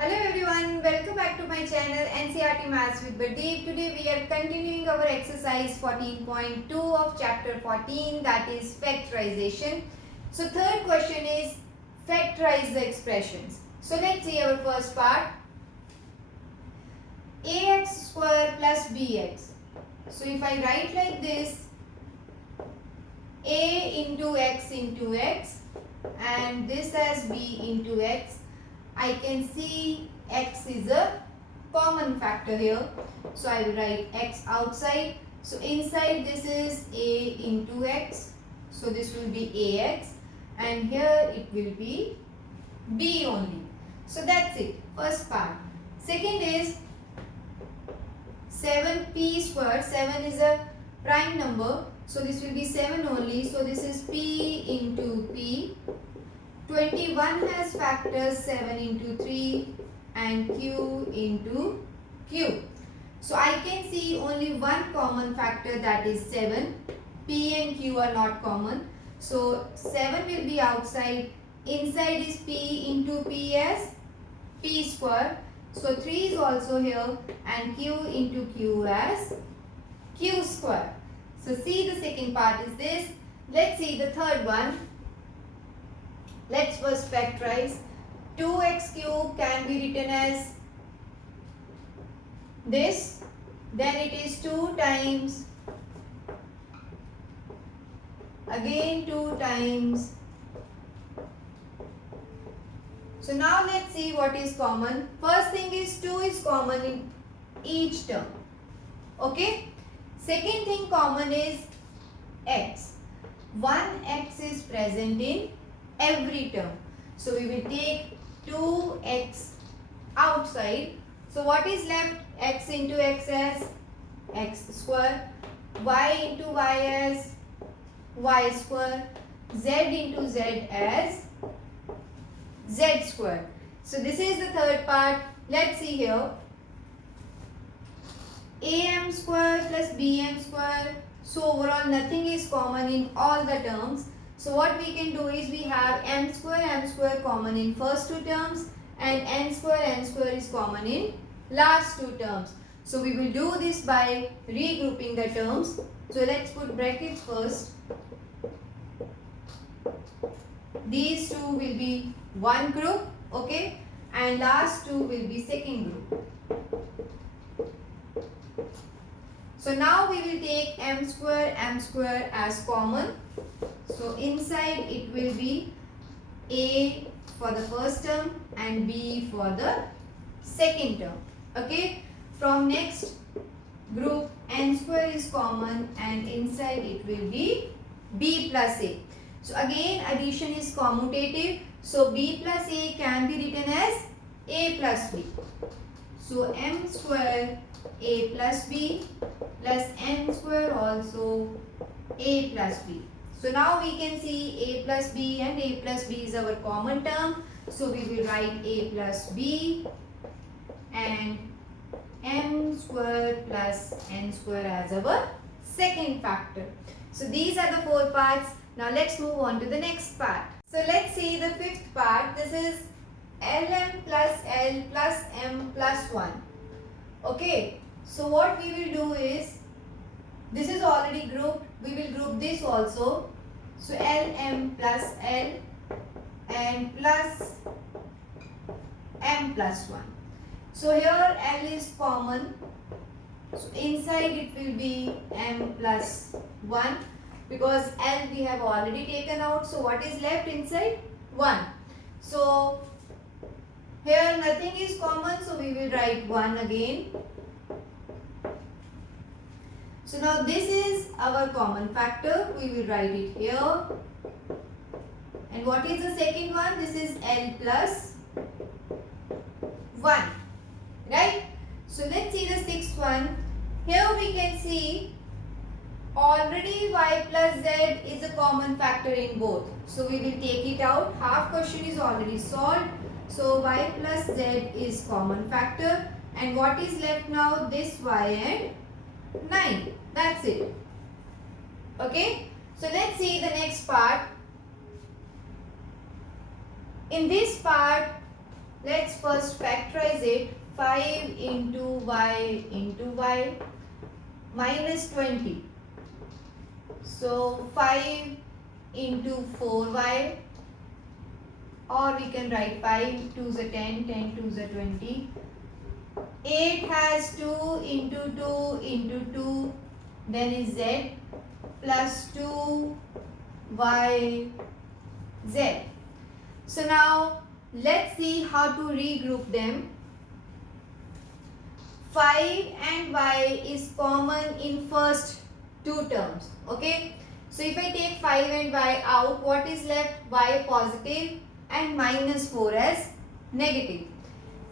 Hello everyone, welcome back to my channel NCERT Maths with Pradeep. Today we are continuing our exercise 14.2 of chapter 14, that is factorization. So third question is factorize the expressions. So let's see our first part. Ax square plus bx. So if I write like this, a into x and this as b into x, I can see x is a common factor here. So I will write x outside. So inside this is a into x. So this will be ax and here it will be b only. So that's it. First part. Second is 7p square. 7 is a prime number. So this will be 7 only. So this is p into p. 21 has factors 7 into 3 and q into q. So I can see only one common factor, that is 7. P and q are not common. So 7 will be outside. Inside is p into p as p square. So 3 is also here and q into q as q square. So see, the second part is this. Let's see the third one. Let's first factorize. 2x cube can be written as this. Then it is 2 times. Again 2 times. So now let's see what is common. First thing is 2 is common in each term. Okay. Second thing common is x. 1x is present in every term. So we will take 2x outside. So what is left? X into x as x square. Y into y as y square. Z into z as z square. So this is the third part. Let's see here. Am square plus bm square. So overall nothing is common in all the terms. So what we can do is we have m square common in first two terms and n square is common in last two terms. So we will do this by regrouping the terms. So let's put brackets first. These two will be one group, okay, and last two will be second group. So now we will take m square as common. So inside it will be a for the first term and b for the second term. Okay. From next group, n square is common and inside it will be b plus a. So again addition is commutative. So b plus a can be written as a plus b. So m square a plus b plus n square also a plus b. So now we can see a plus b and a plus b is our common term. So we will write a plus b and m square plus n square as our second factor. So these are the four parts. Now let's move on to the next part. So let's see the fifth part. This is lm plus l plus m plus 1. Okay. So what we will do is, this is already grouped. We will group this also. So Lm plus L and plus M plus 1. So here L is common. So inside it will be M plus 1 because L we have already taken out. So what is left inside? 1. So here nothing is common. So we will write 1 again. So now this is our common factor. We will write it here. And what is the second one? This is L plus 1. Right? So let's see the sixth one. Here we can see already y plus z is a common factor in both. So we will take it out. Half question is already solved. So y plus z is common factor. And what is left now? This y and 9. That's it. Okay. So let's see the next part. In this part, Let's first factorize it. 5 into y minus 20. So 5 into 4y, or we can write 5 2s are 10, 10 2s are 20. 8 has 2 into 2 into 2, then is z plus 2 y z. So now let's see how to regroup them. 5 and y is common in first two terms. Okay. So if I take 5 and y out, what is left? Y positive and minus 4 as negative.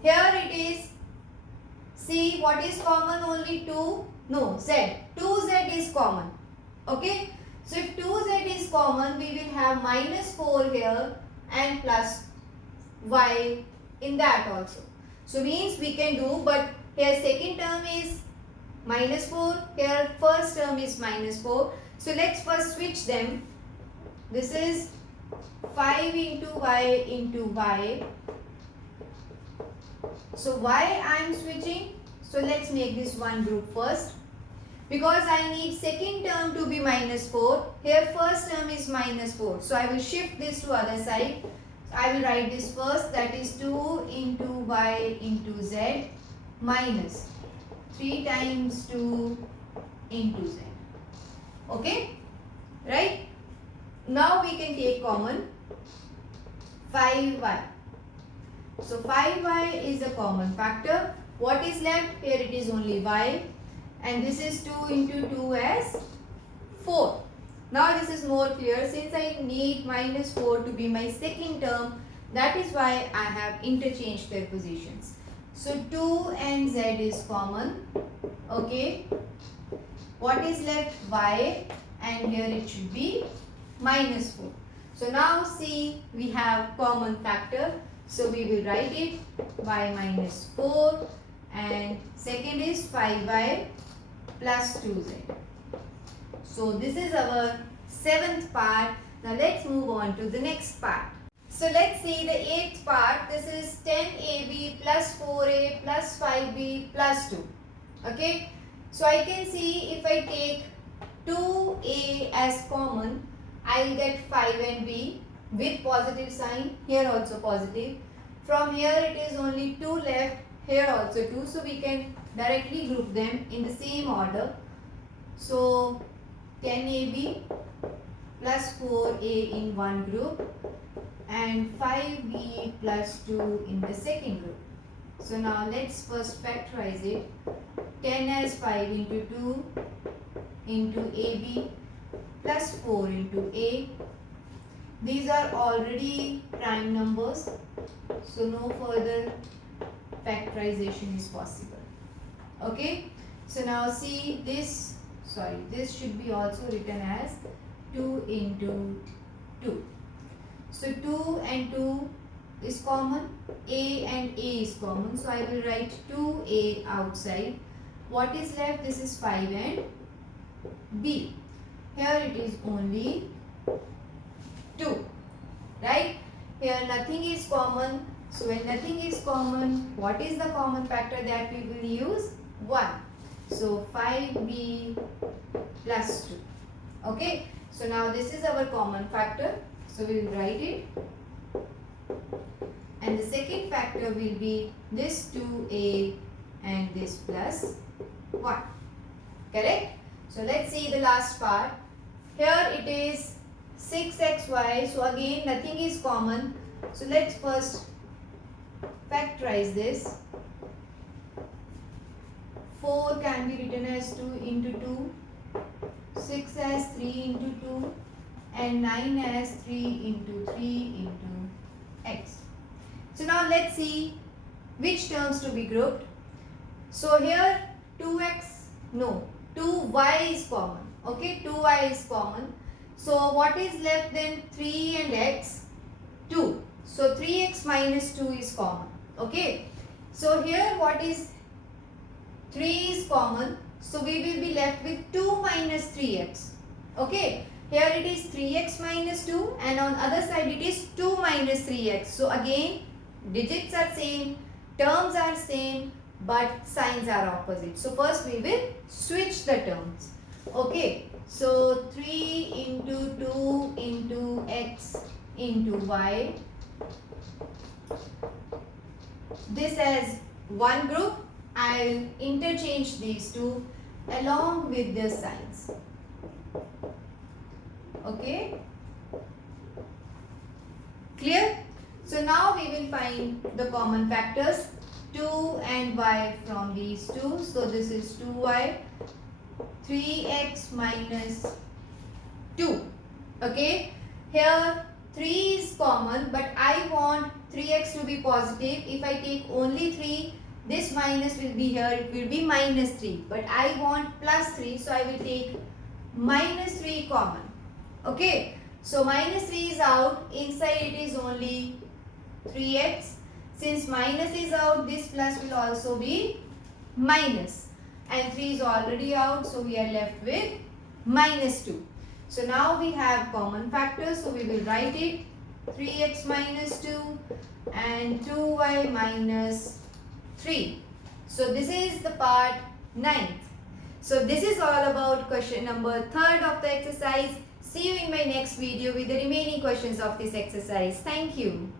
Here it is. See what is common? Only 2. No, z. 2z is common. Okay. So if 2z is common, we will have minus 4 here and plus y in that also. So means we can do, but here second term is minus 4, here first term is minus 4. So let's first switch them. This is 5 into y. So why I am switching? So let's make this one group first. Because I need second term to be minus 4. Here first term is minus 4. So I will shift this to other side. I will write this first, that is 2 into y into z minus 3 times 2 into z. Okay? Right? Now we can take common 5y. So 5y is a common factor. What is left? Here it is only y. And this is 2 into 2 as 4. Now this is more clear. Since I need minus 4 to be my second term, that is why I have interchanged their positions. So 2 and z is common. Okay. What is left? Y, and here it should be minus 4. So now see, we have common factor. So we will write it y minus 4, and second is 5y plus 2z. So this is our seventh part. Now let's move on to the next part. So let's see the eighth part. This is 10ab plus 4a plus 5b plus 2. Okay. So I can see if I take 2a as common, I will get 5 and b with positive sign. Here also positive. From here it is only 2 left. Here also 2. So we can directly group them in the same order. So 10ab plus 4a in one group and 5b plus 2 in the second group. So now let's first factorize it. 10 as 5 into 2 into ab plus 4 into a. These are already prime numbers, so no further factorization is possible. Okay. So now see this, this should be also written as 2 into 2. So 2 and 2 is common, a and a is common. So I will write 2a outside. What is left? This is 5 and b. Here it is only 2. Right? Here nothing is common. So when nothing is common, what is the common factor that we will use? 1. So 5b plus 2. Okay. So now this is our common factor. So we will write it. And the second factor will be this 2a and this plus 1. Correct? So let's see the last part. Here it is 6xy. So again nothing is common. So let's first factorize this. 4 can be written as 2 into 2. 6 as 3 into 2. And 9 as 3 into 3 into x. So now let's see which terms to be grouped. So here 2y is common. Okay, 2y is common. So what is left then? 3 and x, 2. So 3x minus 2 is common. Okay. So here what is 3 is common. So we will be left with 2 minus 3x. Okay. Here it is 3x minus 2 and on other side it is 2 minus 3x. So again digits are same, terms are same, but signs are opposite. So first we will switch the terms. Okay, so 3 into 2 into x into y. This as one group. I'll interchange these two along with their signs. Okay, clear? So now we will find the common factors 2 and y from these two. So this is 2y, 3x minus 2. Okay, here 3 is common, but I want 3x to be positive. If I take only 3, this minus will be here, it will be minus 3. But I want plus 3, so I will take minus 3 common. Okay, so minus 3 is out, inside it is only 3x. Since minus is out, this plus will also be minus. And 3 is already out, so we are left with minus 2. So now we have common factors, so we will write it 3x minus 2 and 2y minus 3. So this is the part 9th. So this is all about question number 3rd of the exercise. See you in my next video with the remaining questions of this exercise. Thank you.